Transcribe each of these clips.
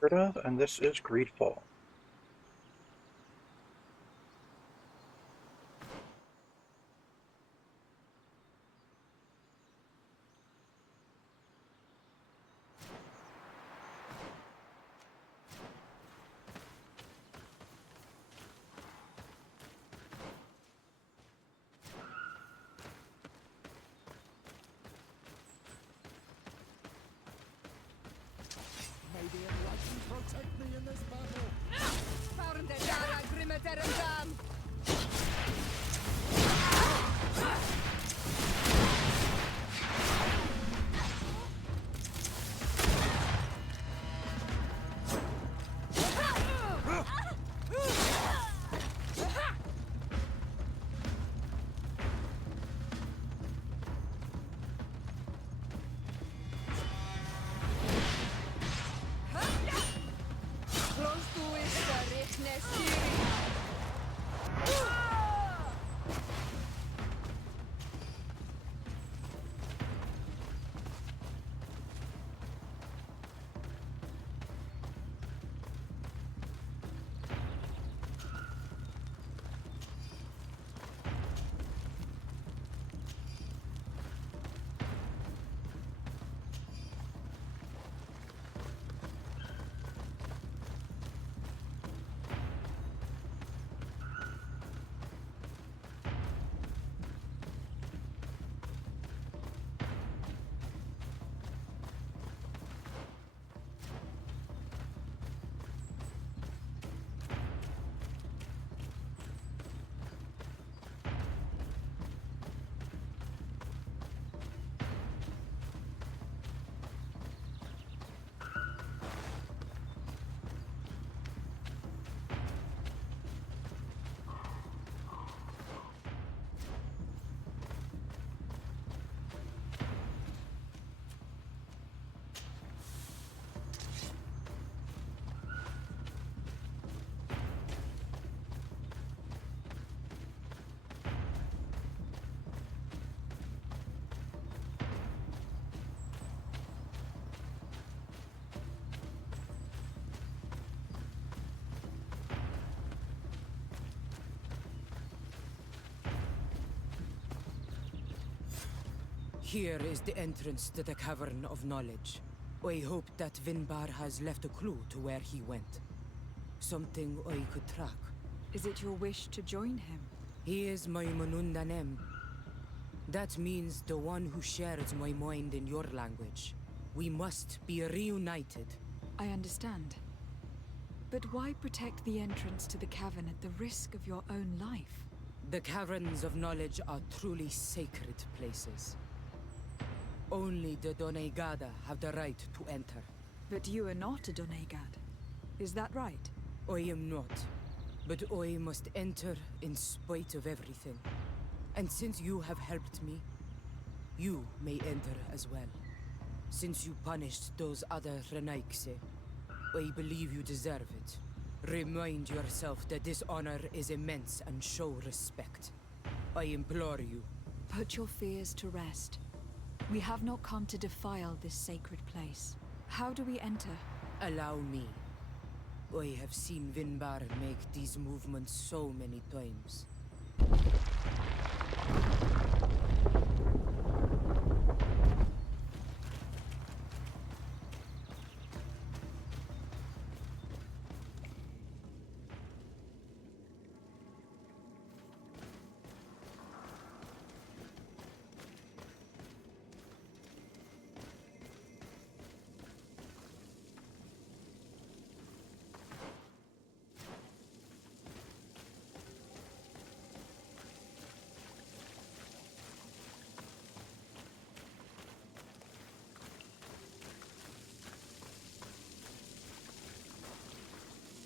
Heard of, and this is GreedFall. Maybe enlighten protect me in this battle. Farndejara Grimeterendam! Close to is the richness here. Here is the entrance to the Cavern of Knowledge. I hope that Vinbar has left a clue to where he went. Something I could track. Is it your wish to join him? He is my Manundanem. That means the one who shares my mind in your language. We must be reunited. I understand. But why protect the entrance to the cavern at the risk of your own life? The Caverns of Knowledge are truly sacred places. Only the Doneigada have the right to enter. But you are not a Doneigad. Is that right? I am not. But I must enter in spite of everything. And since you have helped me, you may enter as well. Since you punished those other Renaikse, I believe you deserve it. Remind yourself that this honor is immense and show respect. I implore you. Put your fears to rest. We have not come to defile this sacred place. How do we enter? Allow me. I have seen Vinbar make these movements so many times.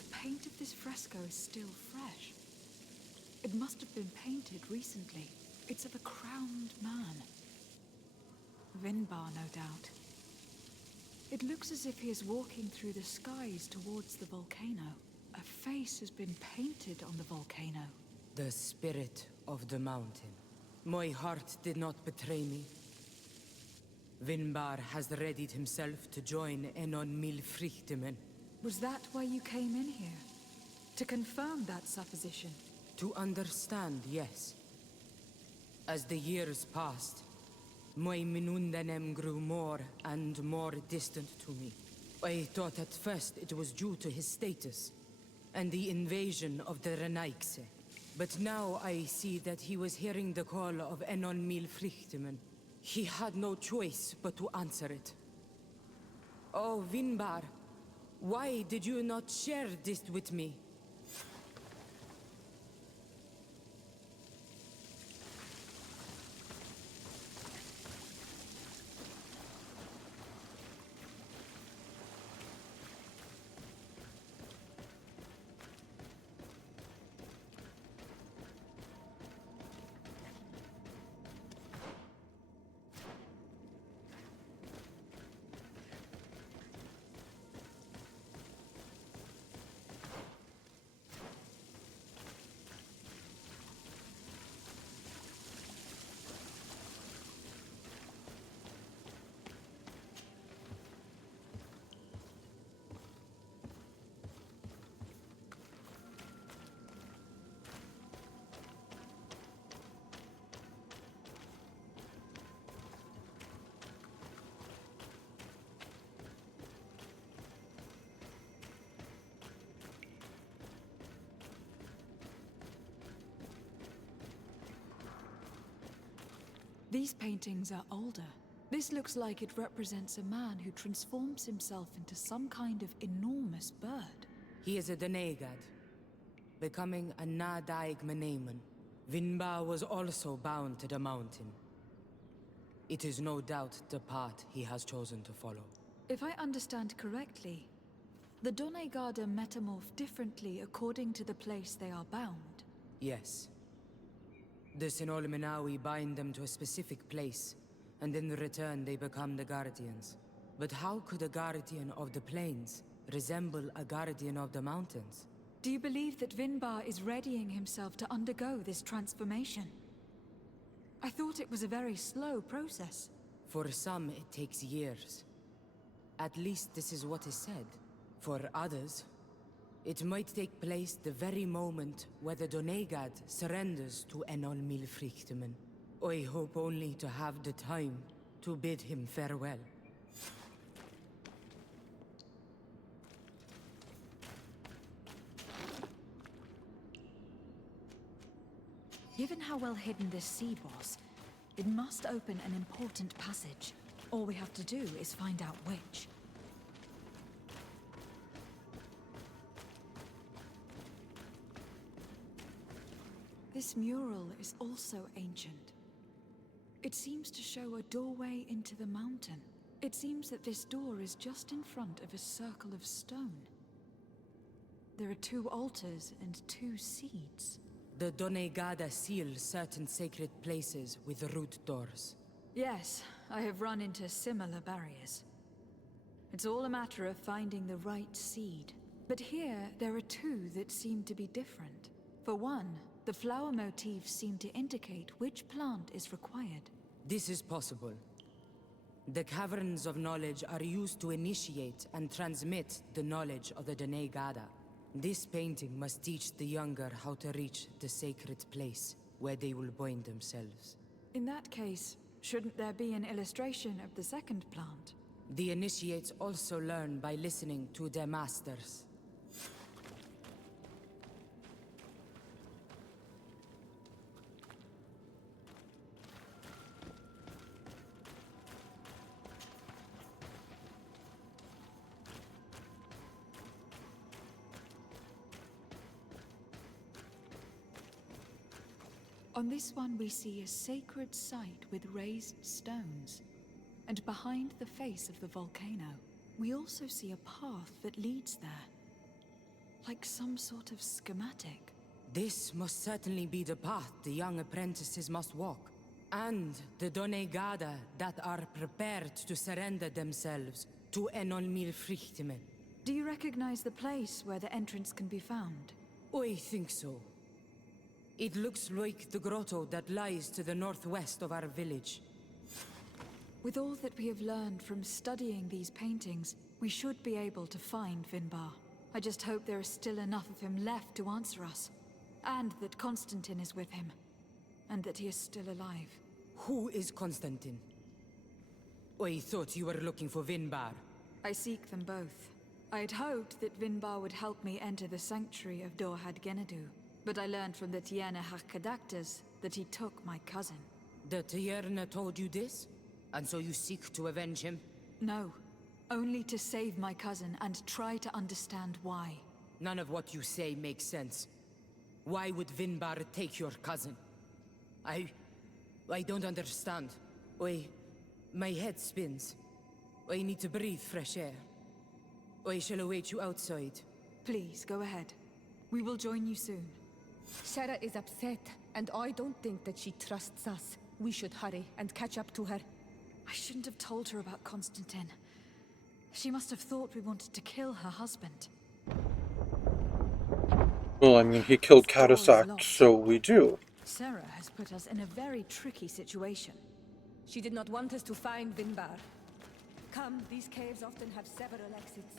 The paint of this fresco is still fresh. It must have been painted recently. It's of a crowned man. Vinbar, no doubt. It looks as if he is walking through the skies towards the volcano. A face has been painted on the volcano. The spirit of the mountain. My heart did not betray me. Vinbar has readied himself to join Enon Milfrichtemen. Was that why you came in here? To confirm that supposition? To understand, yes. As the years passed, my Minundanem grew more and more distant to me. I thought at first it was due to his status and the invasion of the Renaigse. But now I see that he was hearing the call of Enon Milfrichtemen. He had no choice but to answer it. Oh, Vinbar, why did you not share this with me? These paintings are older. This looks like it represents a man who transforms himself into some kind of enormous bird. He is a Denegad, becoming a Nadaig Meneman. Vinba was also bound to the mountain. It is no doubt the path he has chosen to follow. If I understand correctly, the Donegada metamorph differently according to the place they are bound. Yes. The Sinolmenawi bind them to a specific place, and in return they become the Guardians. But how could a Guardian of the Plains resemble a Guardian of the Mountains? Do you believe that Vinbar is readying himself to undergo this transformation? I thought it was a very slow process. For some, it takes years. At least this is what is said. For others, it might take place the very moment where the Donegad surrenders to Enol Milfrichtemen. I hope only to have the time to bid him farewell. Given how well hidden this seed was, it must open an important passage. All we have to do is find out which. This mural is also ancient. It seems to show a doorway into the mountain. It seems that this door is just in front of a circle of stone. There are 2 altars and 2 seeds. The Donegada seal certain sacred places with root doors. Yes, I have run into similar barriers. It's all a matter of finding the right seed. But here, there are 2 that seem to be different. For one, the flower motifs seem to indicate which plant is required. This is possible. The Caverns of Knowledge are used to initiate and transmit the knowledge of the Donegada. This painting must teach the younger how to reach the sacred place where they will bind themselves. In that case, shouldn't there be an illustration of the second plant? The initiates also learn by listening to their masters. On this one we see a sacred site with raised stones. And behind the face of the volcano, we also see a path that leads there. Like some sort of schematic. This must certainly be the path the young apprentices must walk. And the Donegada that are prepared to surrender themselves to Enol Milfrichtemen. Do you recognize the place where the entrance can be found? I think so. It looks like the grotto that lies to the northwest of our village. With all that we have learned from studying these paintings, we should be able to find Vinbar. I just hope there is still enough of him left to answer us. And that Constantine is with him. And that he is still alive. Who is Constantine? I thought you were looking for Vinbar. I seek them both. I had hoped that Vinbar would help me enter the sanctuary of Dorhad Genadu. But I learned from the Tiana Hakadaktas that he took my cousin. The Tierna told you this? And so you seek to avenge him? No. Only to save my cousin and try to understand why. None of what you say makes sense. Why would Vinbar take your cousin? I don't understand. My head spins. I need to breathe fresh air. I shall await you outside. Please, go ahead. We will join you soon. Sarah is upset, and I don't think that she trusts us. We should hurry and catch up to her. I shouldn't have told her about Constantine. She must have thought we wanted to kill her husband. Well, I mean, he killed This door is Cadisac, locked. so we do. Sarah has put us in a very tricky situation. She did not want us to find Vinbar. Come, these caves often have several exits.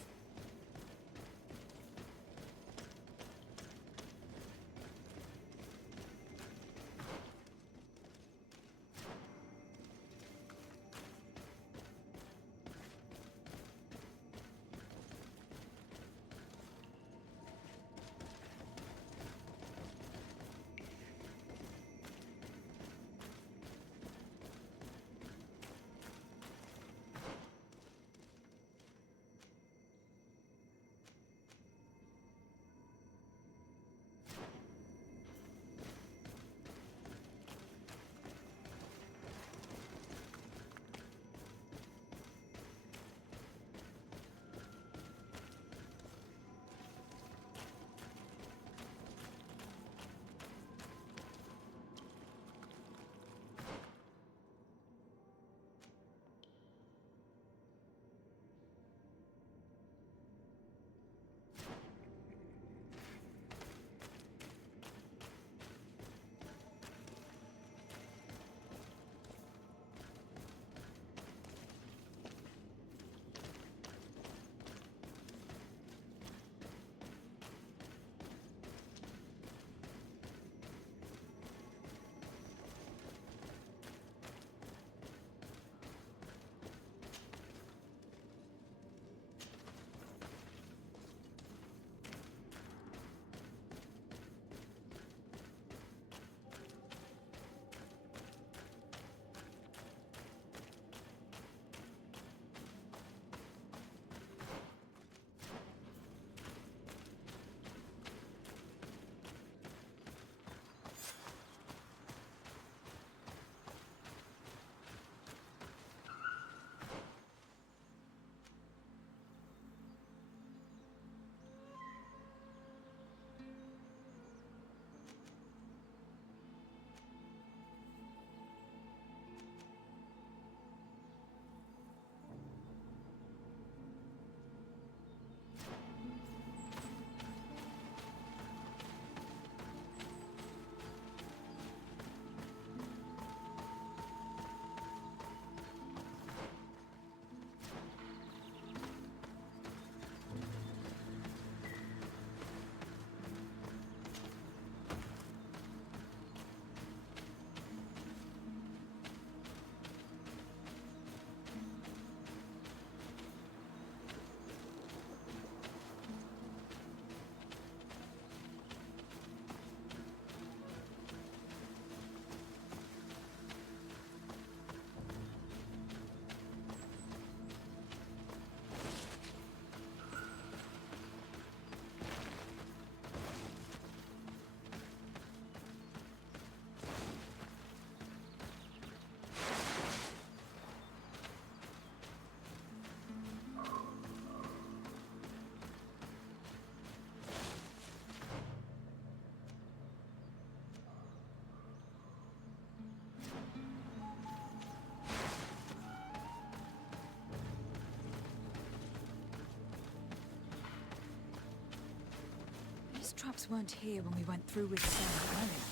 These traps weren't here when we went through with Sarah earlier.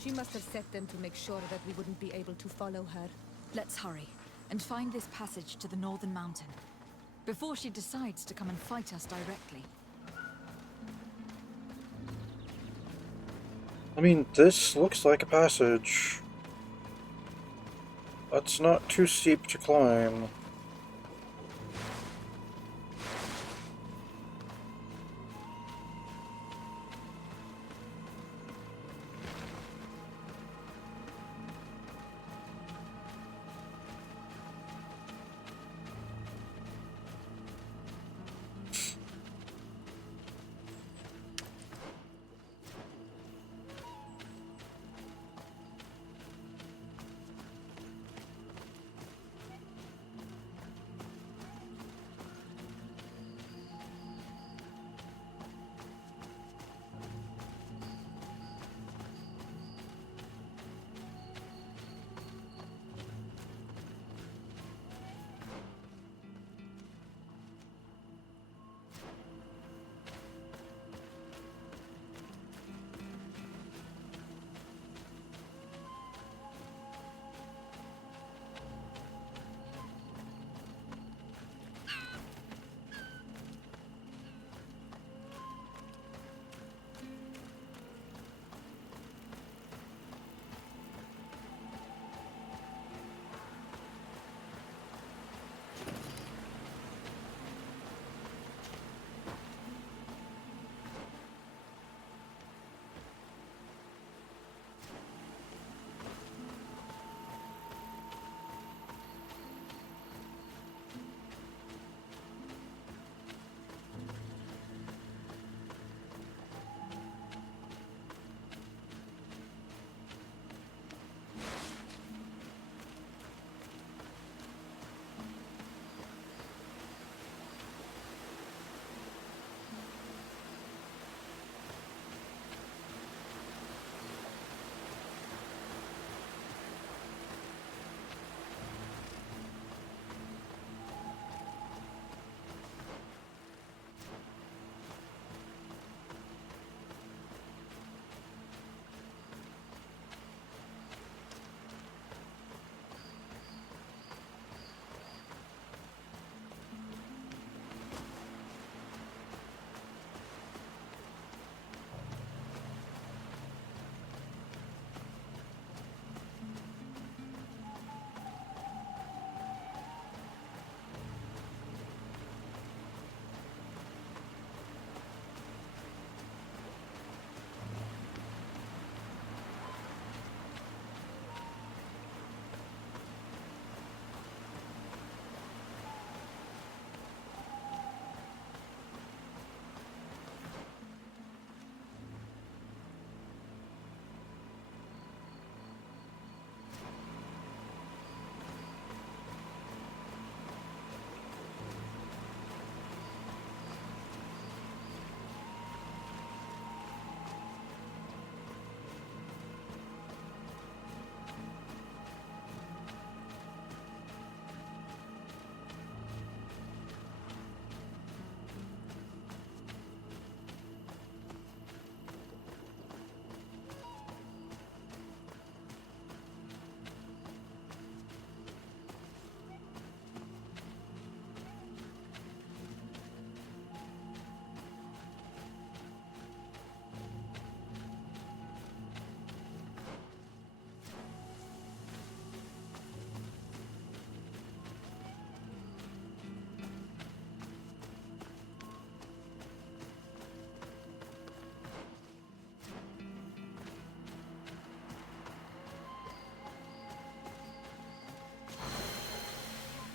She must have set them to make sure that we wouldn't be able to follow her. Let's hurry. and find this passage to the northern mountain, before she decides to come and fight us directly. I mean, this looks like a passage. That's not too steep to climb.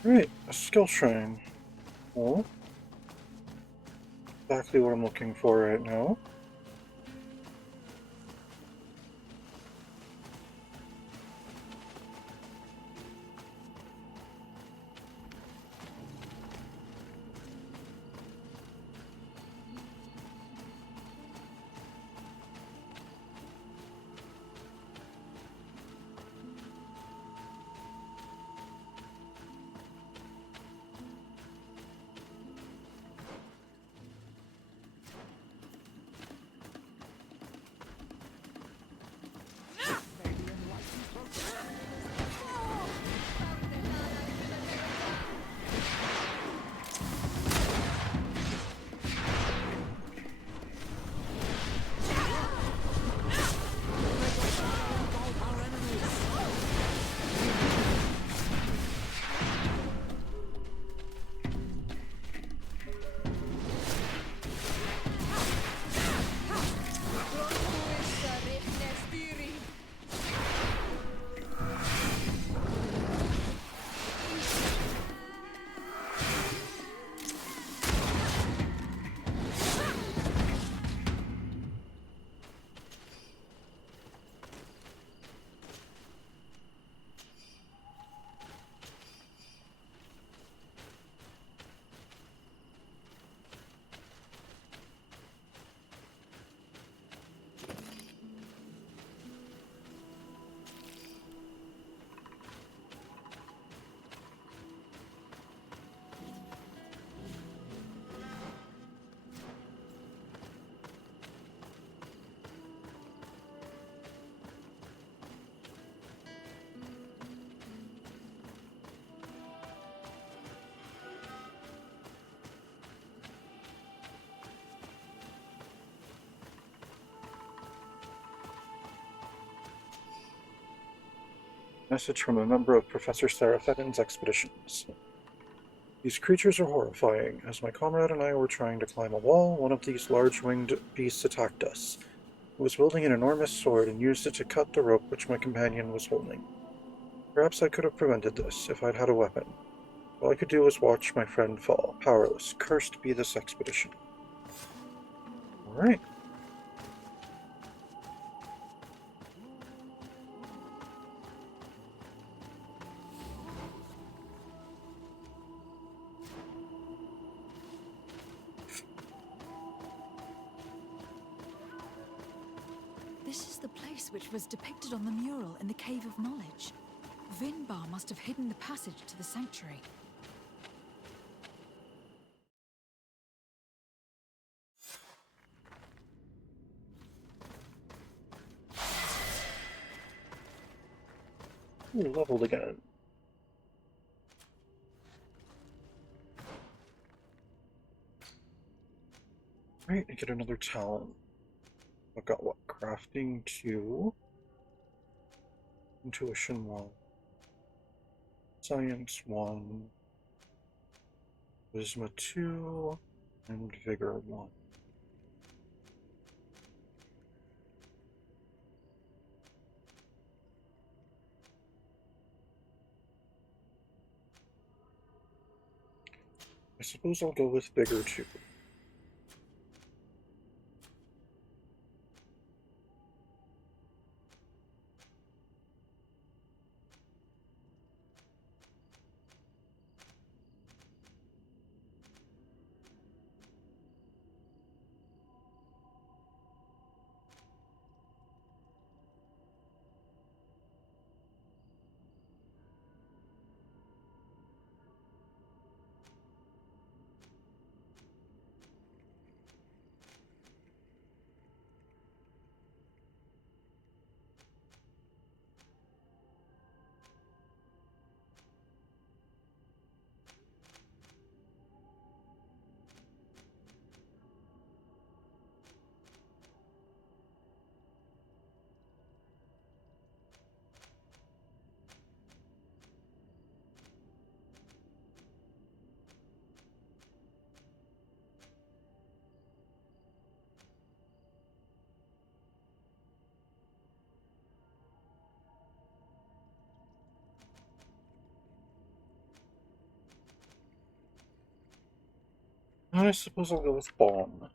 Right, a skill shrine. Well, exactly what I'm looking for right now. Message from a member of Professor Seraphetin's expeditions. These creatures are horrifying. As my comrade and I were trying to climb a wall, one of these large winged beasts attacked us. It was wielding an enormous sword and used it to cut the rope which my companion was holding. Perhaps I could have prevented this if I'd had a weapon. All I could do was watch my friend fall, powerless. Cursed be this expedition. Alright. This is the place which was depicted on the mural in the Cave of Knowledge. Vinbar must have hidden the passage to the sanctuary. Ooh, leveled again. Right, I get another talent. I've got what? Crafting 2, Intuition 1, Science 1, Charisma 2, and Vigor 1. I suppose I'll go with Vigor 2. I suppose I'll go with Bomb.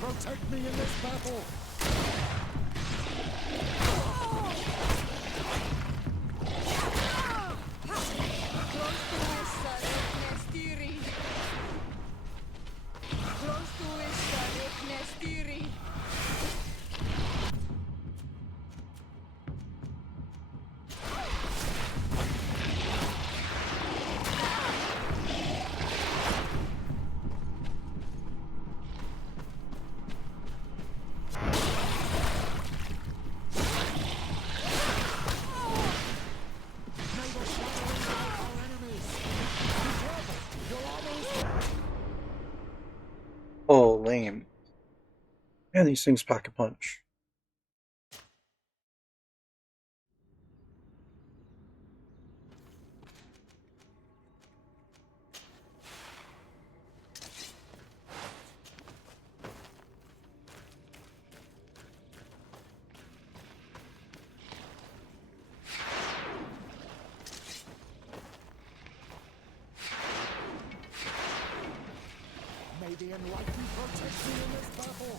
protect me in this battle. Oh, lame. Man, these things pack a punch. May the enlightened protect me in this battle.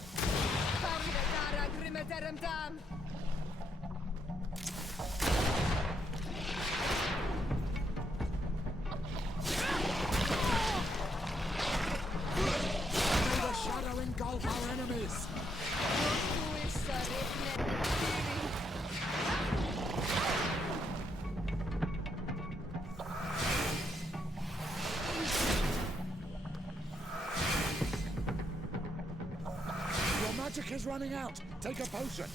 May the shadow engulf our enemies. Your magic is running out. Take a potion.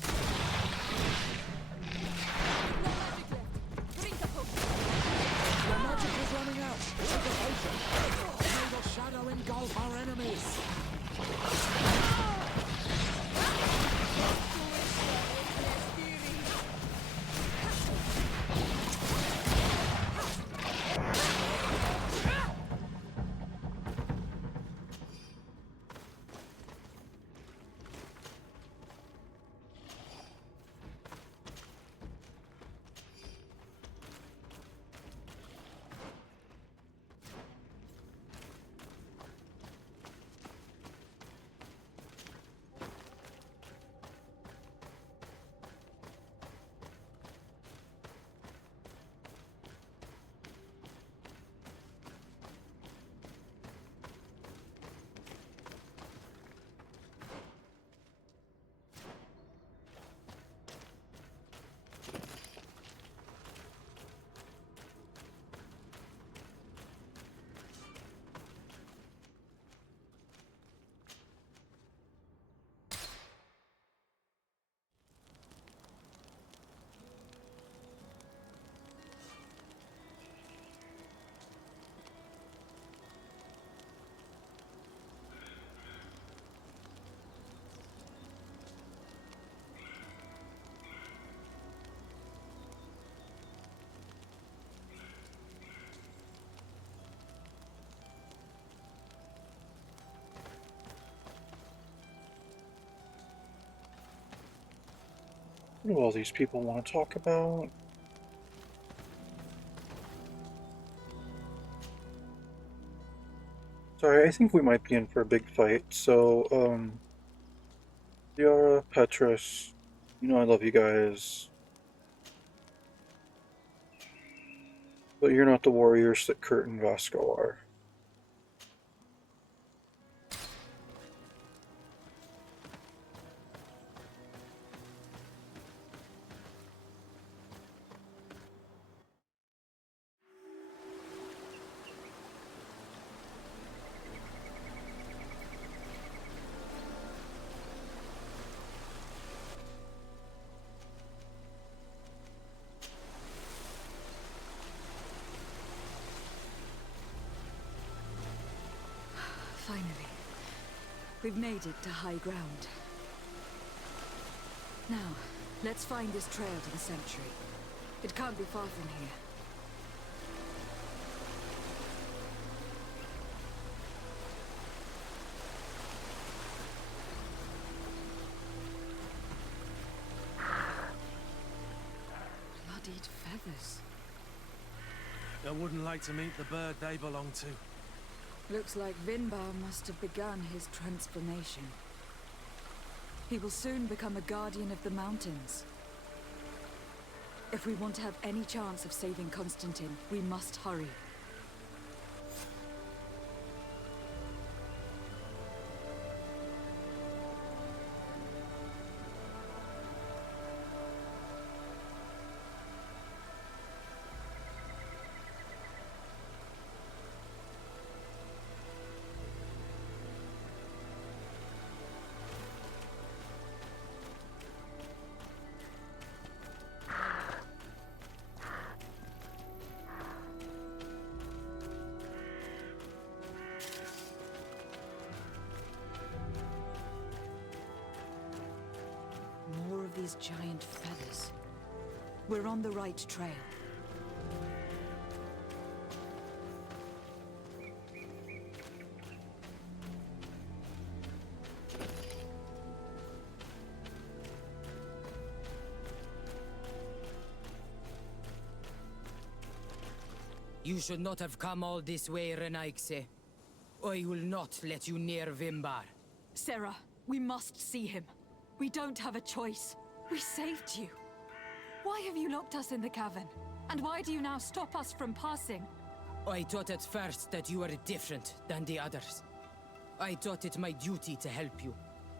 Your magic is running out. Take a potion. May the shadow engulf our enemies. What do all these people want to talk about? Sorry, I think we might be in for a big fight. So, Yara, Petrus, you know I love you guys. But you're not the warriors that Kurt and Vasco are. Finally. We've made it to high ground. Now, let's find this trail to the sanctuary. It can't be far from here. Bloodied feathers. I wouldn't like to meet the bird they belong to. Looks like Vinbar must have begun his transformation. He will soon become a guardian of the mountains. If we want to have any chance of saving Constantine, we must hurry. More of these giant feathers. We're on the right trail. You should not have come all this way, Renaigse. I will not let you near Vimbar. Sarah, we must see him. We don't have a choice. We saved you. Why have you locked us in the cavern? And why do you now stop us from passing? I thought at first that you were different than the others. I thought it my duty to help you.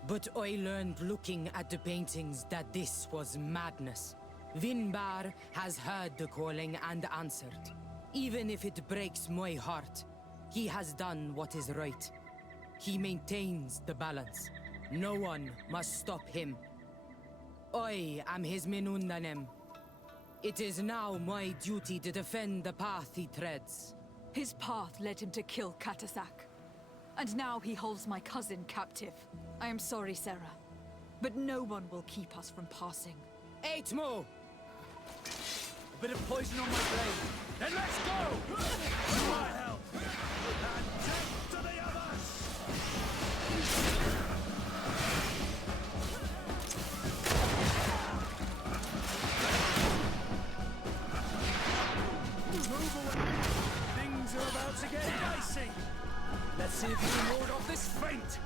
But I learned looking at the paintings that this was madness. Vinbar has heard the calling and answered. Even if it breaks my heart, he has done what is right. He maintains the balance. No one must stop him. I am his Menundanem. It is now my duty to defend the path he treads. His path led him to kill Katasak. And now he holds my cousin captive. I am sorry, Sarah, but no one will keep us from passing. Aitmo! A bit of poison on my blade. Then let's go! To my help! And death to the others! Move away! Things are about to get dicey! Let's see if you can ward off this feint!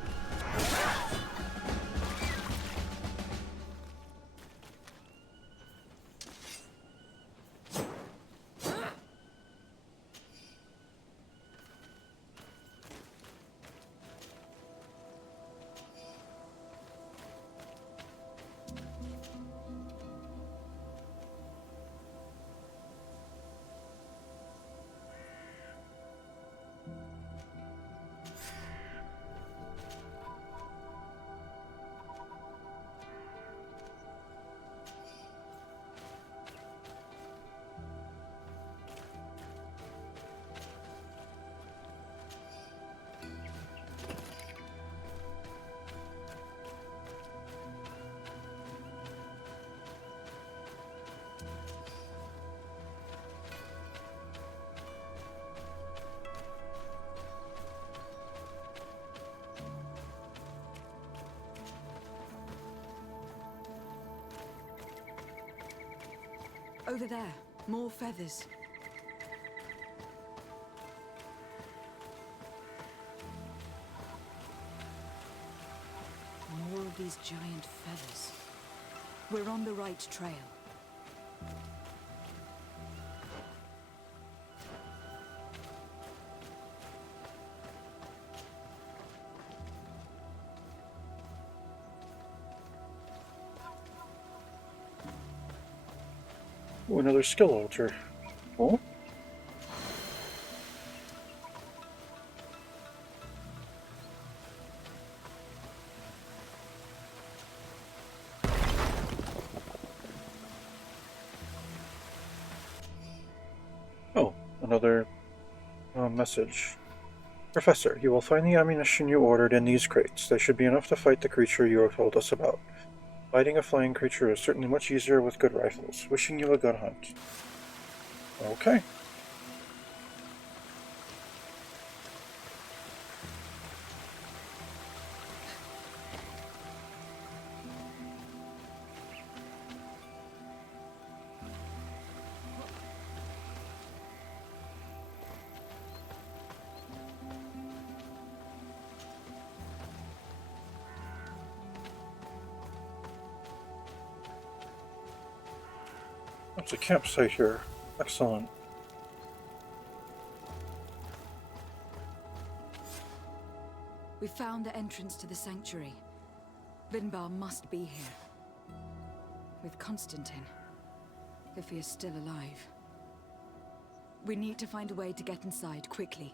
Over there, more feathers. More of these giant feathers. We're on the right trail. Ooh, another skill altar. Oh? Oh, another message. Professor, you will find the ammunition you ordered in these crates. They should be enough to fight the creature you have told us about. Fighting a flying creature is certainly much easier with good rifles. Wishing you a good hunt. Okay. That's a campsite here. Excellent. We found the entrance to the sanctuary. Vinbar must be here. With Constantine. If he is still alive. We need to find a way to get inside quickly.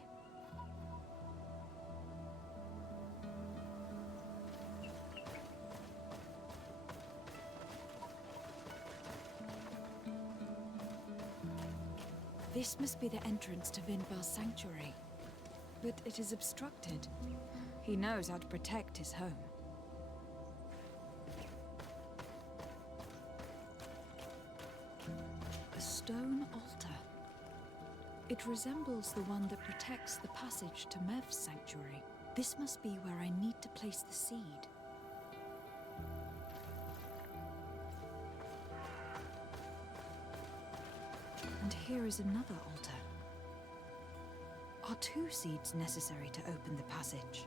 This must be the entrance to Vinbar's sanctuary. But it is obstructed. He knows how to protect his home. A stone altar. It resembles the one that protects the passage to Mev's sanctuary. This must be where I need to place the seed. And here is another altar. Are 2 seeds necessary to open the passage?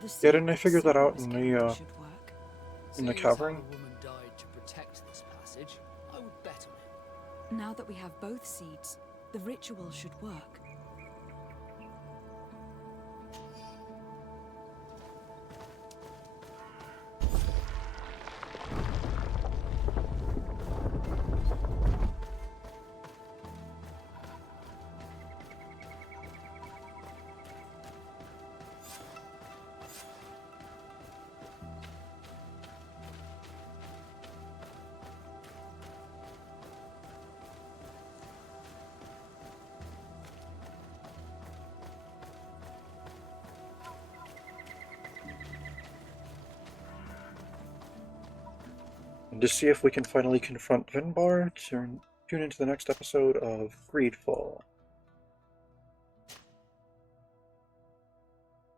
The Yeah, didn't I figure that out in Cavern the should work. cavern? A woman died to protect this passage. I would bet on it. Now that we have both seeds, the ritual should work. And to see if we can finally confront Vinbar, tune into the next episode of GreedFall.